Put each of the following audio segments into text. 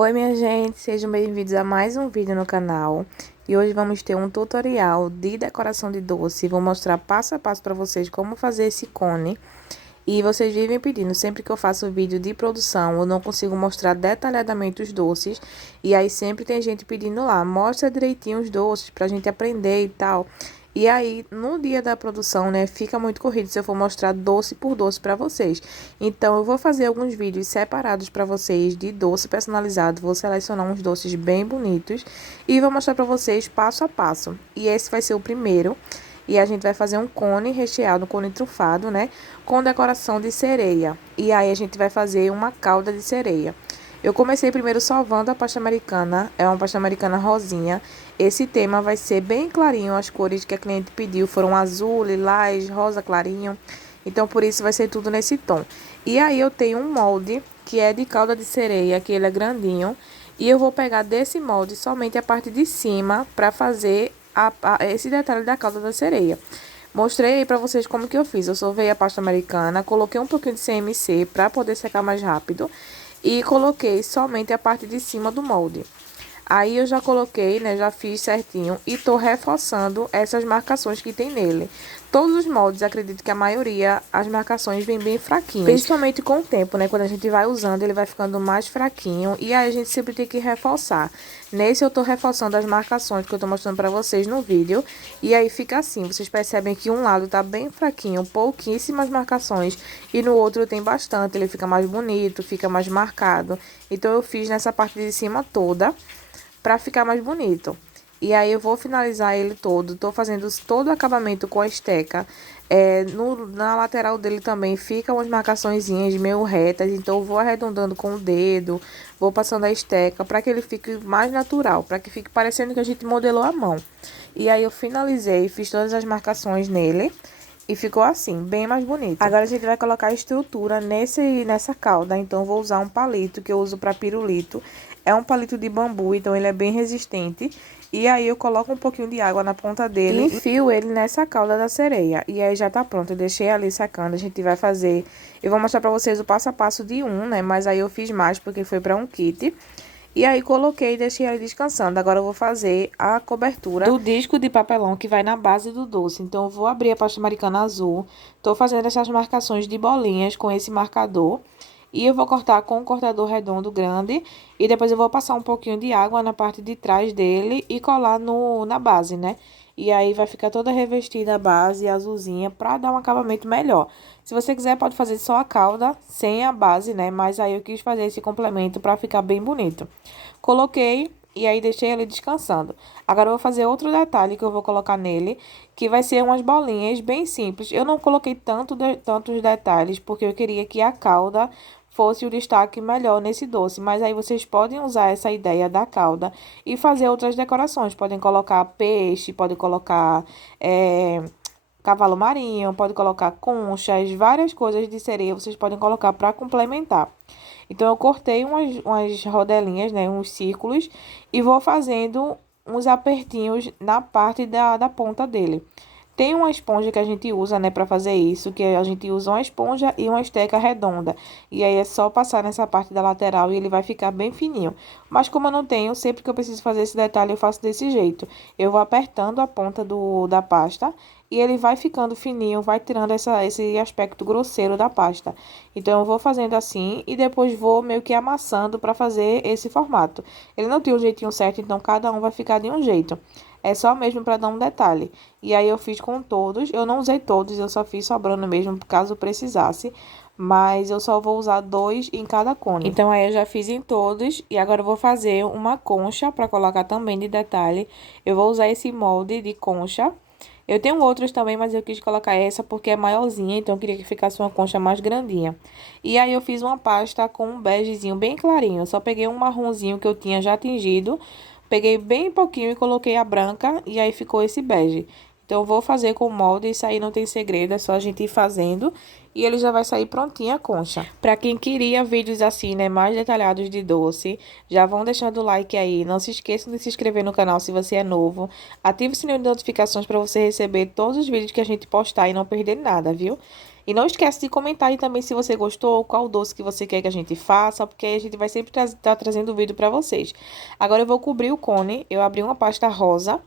Oi minha gente, sejam bem-vindos a mais um vídeo no canal. E hoje vamos ter um tutorial de decoração de doce. Vou mostrar passo a passo para vocês como fazer esse cone. E vocês vivem pedindo, sempre que eu faço vídeo de produção, eu não consigo mostrar detalhadamente os doces. E aí sempre tem gente pedindo lá, mostra direitinho os doces pra gente aprender e tal. E aí, no dia da produção, né, fica muito corrido se eu for mostrar doce por doce para vocês. Então, eu vou fazer alguns vídeos separados para vocês de doce personalizado. Vou selecionar uns doces bem bonitos e vou mostrar para vocês passo a passo. E esse vai ser o primeiro. E a gente vai fazer um cone recheado, um cone trufado, né, com decoração de sereia. E aí, a gente vai fazer uma calda de sereia. Eu comecei primeiro sovando a pasta americana, é uma pasta americana rosinha. Esse tema vai ser bem clarinho, as cores que a cliente pediu foram azul, lilás, rosa clarinho. Então, por isso vai ser tudo nesse tom. E aí, eu tenho um molde que é de calda de sereia, que ele é grandinho. E eu vou pegar desse molde somente a parte de cima para fazer esse detalhe da calda da sereia. Mostrei aí pra vocês como que eu fiz. Eu sovei a pasta americana, coloquei um pouquinho de CMC para poder secar mais rápido e coloquei somente a parte de cima do molde. Aí eu já coloquei, né, já fiz certinho e tô reforçando essas marcações que tem nele. Todos os moldes, acredito que a maioria, as marcações vêm bem fraquinhas. Principalmente com o tempo, né, quando a gente vai usando, ele vai ficando mais fraquinho e aí a gente sempre tem que reforçar. Nesse eu tô reforçando as marcações que eu tô mostrando pra vocês no vídeo. E aí fica assim, vocês percebem que um lado tá bem fraquinho, pouquíssimas marcações. E no outro tem bastante, ele fica mais bonito, fica mais marcado. Então eu fiz nessa parte de cima toda para ficar mais bonito. E aí eu vou finalizar ele todo, tô fazendo todo o acabamento com a esteca. Na lateral dele também ficam umas marcaçõezinhas meio retas, então eu vou arredondando com o dedo, vou passando a esteca para que ele fique mais natural, para que fique parecendo que a gente modelou a mão. E aí eu finalizei, fiz todas as marcações nele. E ficou assim, bem mais bonito. Agora a gente vai colocar a estrutura nessa calda. Então, eu vou usar um palito que eu uso para pirulito. É um palito de bambu, então ele é bem resistente. E aí, eu coloco um pouquinho de água na ponta dele e enfio ele nessa calda da sereia. E aí, já tá pronto. Eu deixei ali secando. A gente vai fazer... Eu vou mostrar pra vocês o passo a passo de um, né? Mas aí, eu fiz mais porque foi pra um kit. E aí, coloquei e deixei ele descansando. Agora, eu vou fazer a cobertura do disco de papelão que vai na base do doce. Então, eu vou abrir a pasta americana azul. Tô fazendo essas marcações de bolinhas com esse marcador. E eu vou cortar com um cortador redondo grande. E depois eu vou passar um pouquinho de água na parte de trás dele e colar na base, né? E aí vai ficar toda revestida a base azulzinha pra dar um acabamento melhor. Se você quiser, pode fazer só a calda sem a base, né? Mas aí eu quis fazer esse complemento pra ficar bem bonito. Coloquei e aí deixei ele descansando. Agora eu vou fazer outro detalhe que eu vou colocar nele, que vai ser umas bolinhas bem simples. Eu não coloquei tantos detalhes, porque eu queria que a calda fosse o destaque melhor nesse doce. Mas aí vocês podem usar essa ideia da calda e fazer outras decorações. Podem colocar peixe, podem colocar cavalo marinho, pode colocar conchas, várias coisas de sereia vocês podem colocar para complementar. Então, eu cortei umas rodelinhas, né, uns círculos, e vou fazendo uns apertinhos na parte da ponta dele. Tem uma esponja que a gente usa, né, para fazer isso, que a gente usa uma esponja e uma esteca redonda. E aí é só passar nessa parte da lateral e ele vai ficar bem fininho. Mas como eu não tenho, sempre que eu preciso fazer esse detalhe, eu faço desse jeito. Eu vou apertando a ponta da pasta e ele vai ficando fininho, vai tirando esse aspecto grosseiro da pasta. Então, eu vou fazendo assim e depois vou meio que amassando para fazer esse formato. Ele não tem um jeitinho certo, então cada um vai ficar de um jeito. É só mesmo para dar um detalhe. E aí, eu fiz com todos. Eu não usei todos, eu só fiz sobrando mesmo, caso precisasse. Mas eu só vou usar 2 em cada cone. Então, aí eu já fiz em todos. E agora eu vou fazer uma concha para colocar também de detalhe. Eu vou usar esse molde de concha. Eu tenho outros também, mas eu quis colocar essa porque é maiorzinha, então eu queria que ficasse uma concha mais grandinha. E aí eu fiz uma pasta com um begezinho bem clarinho. Eu só peguei um marronzinho que eu tinha já tingido, peguei bem pouquinho e coloquei a branca e aí ficou esse bege. Então eu vou fazer com o molde, isso aí não tem segredo, é só a gente ir fazendo e ele já vai sair prontinha a concha. Pra quem queria vídeos assim, né, mais detalhados de doce, já vão deixando o like aí. Não se esqueçam de se inscrever no canal se você é novo. Ative o sininho de notificações para você receber todos os vídeos que a gente postar e não perder nada, viu? E não esquece de comentar aí também se você gostou, qual doce que você quer que a gente faça, porque aí a gente vai sempre estar trazendo vídeo para vocês. Agora eu vou cobrir o cone, eu abri uma pasta rosa,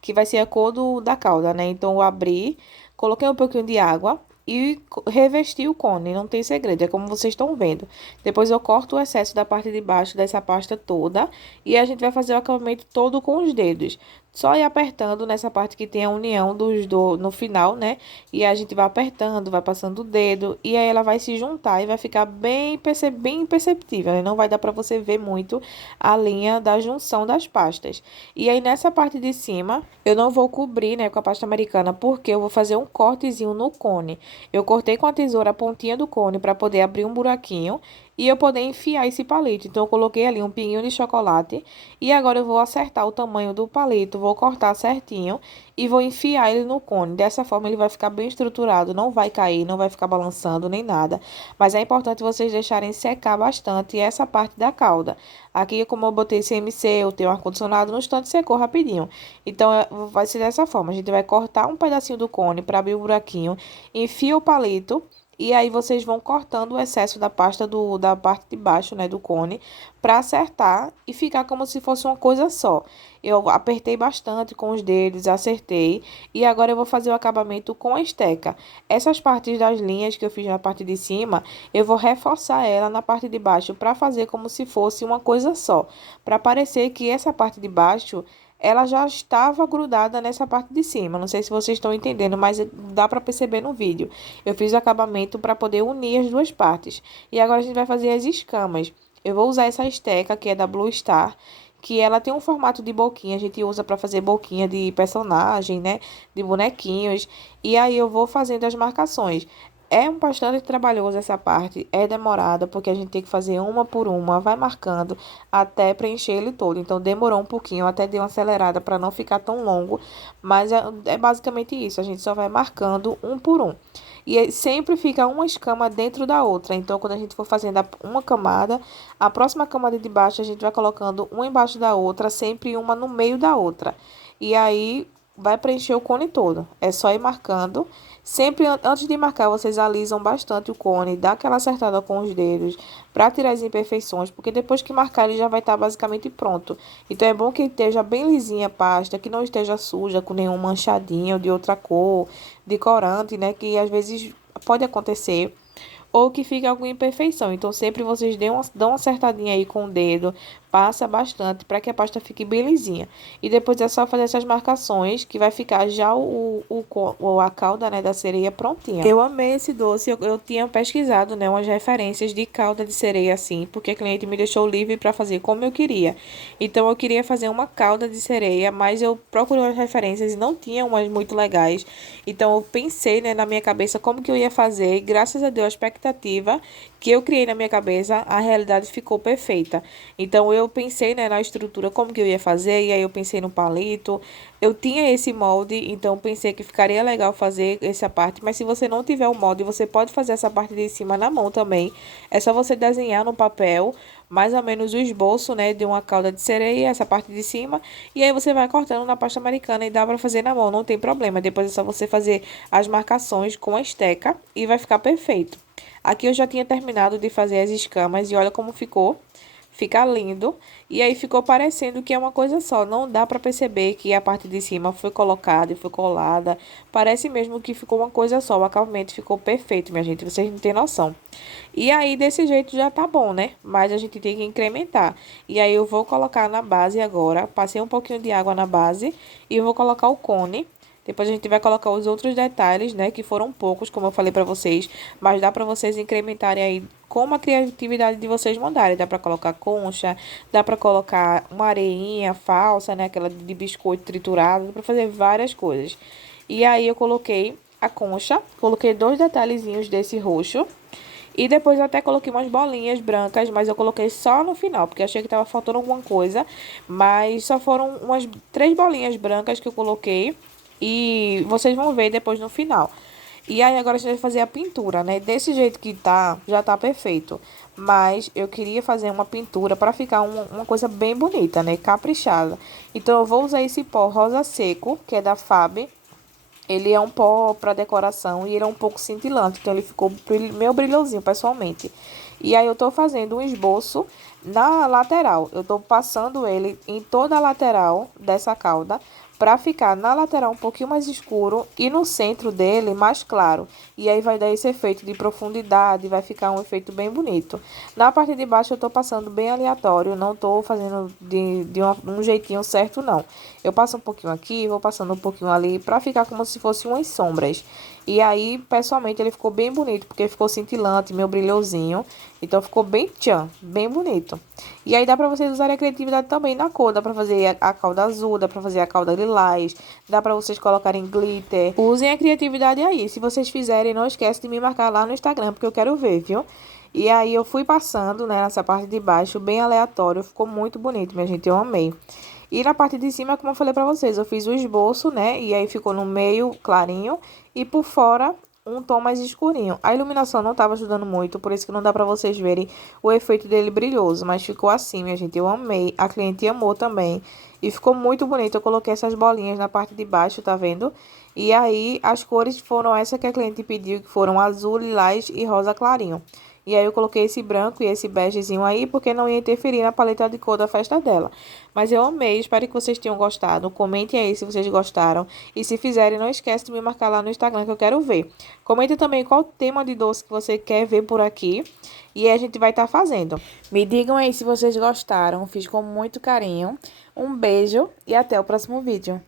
que vai ser a cor da calda, né? Então eu abri, coloquei um pouquinho de água e revesti o cone, não tem segredo, é como vocês estão vendo. Depois eu corto o excesso da parte de baixo dessa pasta toda e a gente vai fazer o acabamento todo com os dedos. Só ir apertando nessa parte que tem a união no final, né? E a gente vai apertando, vai passando o dedo e aí ela vai se juntar e vai ficar bem perceptível, né? Não vai dar para você ver muito a linha da junção das pastas. E aí nessa parte de cima, eu não vou cobrir, né, com a pasta americana, porque eu vou fazer um cortezinho no cone. Eu cortei com a tesoura a pontinha do cone para poder abrir um buraquinho e eu poder enfiar esse palito. Então, eu coloquei ali um pinguinho de chocolate e agora eu vou acertar o tamanho do palito, vou cortar certinho e vou enfiar ele no cone. Dessa forma, ele vai ficar bem estruturado, não vai cair, não vai ficar balançando nem nada. Mas é importante vocês deixarem secar bastante essa parte da calda. Aqui, como eu botei CMC, eu tenho ar-condicionado, no instante secou rapidinho. Então, vai ser dessa forma. A gente vai cortar um pedacinho do cone para abrir o buraquinho, enfia o palito. E aí, vocês vão cortando o excesso da pasta da parte de baixo, né, do cone, para acertar e ficar como se fosse uma coisa só. Eu apertei bastante com os dedos, acertei. E agora eu vou fazer o acabamento com a esteca. Essas partes das linhas que eu fiz na parte de cima, eu vou reforçar ela na parte de baixo para fazer como se fosse uma coisa só. Para parecer que essa parte de baixo ela já estava grudada nessa parte de cima. Não sei se vocês estão entendendo, mas dá para perceber no vídeo. Eu fiz o acabamento para poder unir as duas partes. E agora a gente vai fazer as escamas. Eu vou usar essa esteca, que é da Blue Star, que ela tem um formato de boquinha. A gente usa para fazer boquinha de personagem, né? De bonequinhos. E aí eu vou fazendo as marcações. É um bastante trabalhoso essa parte, é demorada, porque a gente tem que fazer uma por uma, vai marcando até preencher ele todo. Então, demorou um pouquinho, até dei uma acelerada para não ficar tão longo, mas é basicamente isso, a gente só vai marcando um por um. E sempre fica uma escama dentro da outra, então, quando a gente for fazendo uma camada, a próxima camada de baixo a gente vai colocando uma embaixo da outra, sempre uma no meio da outra. E aí, vai preencher o cone todo, é só ir marcando. Sempre antes de marcar, vocês alisam bastante o cone, dá aquela acertada com os dedos para tirar as imperfeições, porque depois que marcar ele já vai estar basicamente pronto. Então é bom que esteja bem lisinha a pasta, que não esteja suja com nenhum manchadinho de outra cor, de corante, né, que às vezes pode acontecer. Ou que fique alguma imperfeição. Então, sempre vocês dão uma acertadinha aí com o dedo, passa bastante para que a pasta fique bem lisinha. E depois é só fazer essas marcações que vai ficar já a calda, né, da sereia prontinha. Eu amei esse doce, eu tinha pesquisado, né, umas referências de calda de sereia assim, porque a cliente me deixou livre para fazer como eu queria. Então, eu queria fazer uma calda de sereia, mas eu procurei umas referências e não tinha umas muito legais. Então, eu pensei, né, na minha cabeça como que eu ia fazer e graças a Deus, a expectativa que eu criei na minha cabeça, a realidade ficou perfeita. Então, eu pensei, né, na estrutura, como que eu ia fazer, e aí eu pensei no palito. Eu tinha esse molde, então pensei que ficaria legal fazer essa parte, mas se você não tiver o molde, você pode fazer essa parte de cima na mão também. É só você desenhar no papel, mais ou menos o esboço, né, de uma cauda de sereia, essa parte de cima, e aí você vai cortando na pasta americana e dá para fazer na mão, não tem problema. Depois é só você fazer as marcações com a esteca e vai ficar perfeito. Aqui eu já tinha terminado de fazer as escamas e olha como ficou. Fica lindo. E aí ficou parecendo que é uma coisa só. Não dá para perceber que a parte de cima foi colocada e foi colada. Parece mesmo que ficou uma coisa só. O acabamento ficou perfeito, minha gente. Vocês não têm noção. E aí, desse jeito já tá bom, né? Mas a gente tem que incrementar. E aí, eu vou colocar na base agora. Passei um pouquinho de água na base. E eu vou colocar o cone. Depois a gente vai colocar os outros detalhes, né, que foram poucos, como eu falei pra vocês, mas dá pra vocês incrementarem aí como a criatividade de vocês mandarem. Dá pra colocar concha, dá pra colocar uma areinha falsa, né, aquela de biscoito triturado, dá pra fazer várias coisas. E aí eu coloquei a concha, coloquei 2 detalhezinhos desse roxo. E depois eu até coloquei umas bolinhas brancas, mas eu coloquei só no final, porque achei que tava faltando alguma coisa. Mas só foram umas 3 bolinhas brancas que eu coloquei. E vocês vão ver depois no final. E aí agora a gente vai fazer a pintura, né? Desse jeito que tá, já tá perfeito. Mas eu queria fazer uma pintura para ficar uma coisa bem bonita, né? Caprichada. Então eu vou usar esse pó rosa seco, que é da Fab. Ele é um pó para decoração e ele é um pouco cintilante, então ele ficou meio brilhosinho, pessoalmente. E aí eu tô fazendo um esboço na lateral. Eu tô passando ele em toda a lateral dessa cauda, para ficar na lateral um pouquinho mais escuro e no centro dele mais claro. E aí vai dar esse efeito de profundidade, vai ficar um efeito bem bonito. Na parte de baixo eu tô passando bem aleatório, não tô fazendo um jeitinho certo não. Eu passo um pouquinho aqui, vou passando um pouquinho ali, para ficar como se fossem umas sombras. E aí, pessoalmente, ele ficou bem bonito, porque ficou cintilante, meio brilhosinho. Então, ficou bem tchan, bem bonito. E aí, dá pra vocês usarem a criatividade também na cor. Dá pra fazer a cauda azul, dá pra fazer a cauda lilás, dá pra vocês colocarem glitter. Usem a criatividade aí. Se vocês fizerem, não esquece de me marcar lá no Instagram, porque eu quero ver, viu? E aí, eu fui passando, né, nessa parte de baixo, bem aleatório. Ficou muito bonito, minha gente, eu amei. E na parte de cima, como eu falei pra vocês, eu fiz o esboço, né? E aí ficou no meio clarinho e por fora um tom mais escurinho. A iluminação não tava ajudando muito, por isso que não dá pra vocês verem o efeito dele brilhoso. Mas ficou assim, minha gente, eu amei. A cliente amou também. E ficou muito bonito. Eu coloquei essas bolinhas na parte de baixo, tá vendo? E aí, as cores foram essa que a cliente pediu, que foram azul, lilás e rosa clarinho. E aí eu coloquei esse branco e esse begezinho aí, porque não ia interferir na paleta de cor da festa dela. Mas eu amei, espero que vocês tenham gostado. Comentem aí se vocês gostaram. E se fizerem, não esquece de me marcar lá no Instagram que eu quero ver. Comente também qual tema de doce que você quer ver por aqui. E a gente vai estar fazendo. Me digam aí se vocês gostaram. Fiz com muito carinho. Um beijo e até o próximo vídeo.